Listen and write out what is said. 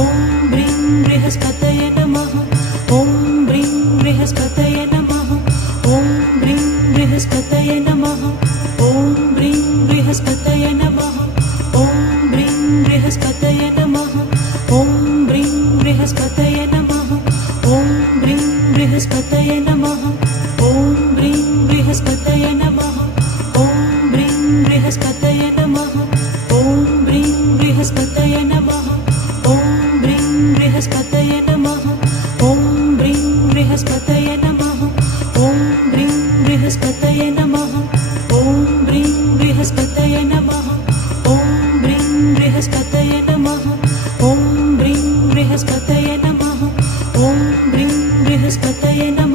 ॐ ब्रीं बृहस्पतये नमः। ॐ ब्रीं बृहस्पतये नमः। ॐ ब्रीं बृहस्पतये नमः। ॐ ब्रीं बृहस्पतये नमः। ॐ ब्रीं बृहस्पतये नमः। ॐ ब्रीं बृहस्पतये नमः। ॐ ब्रीं बृहस्पतये नमः। ॐ ब्रीं बृहस्पतये नमः। ॐ ब्रीं बृहस्पतये नमः। ॐ ब्रीं बृहस्पतये नमः। ॐ ब्रीं बृहस्पतये नमः। ॐ ब्रीं बृहस्पतये नमः। ॐ ब्रीं बृहस्पतये नमः। ॐ ब्रीं बृहस्पतये नमः। ॐ ब्रीं बृहस्पतये नमः। ॐ ब्रीं बृहस्पतये नमः। ॐ ब्रीं बृहस्पतये नमः।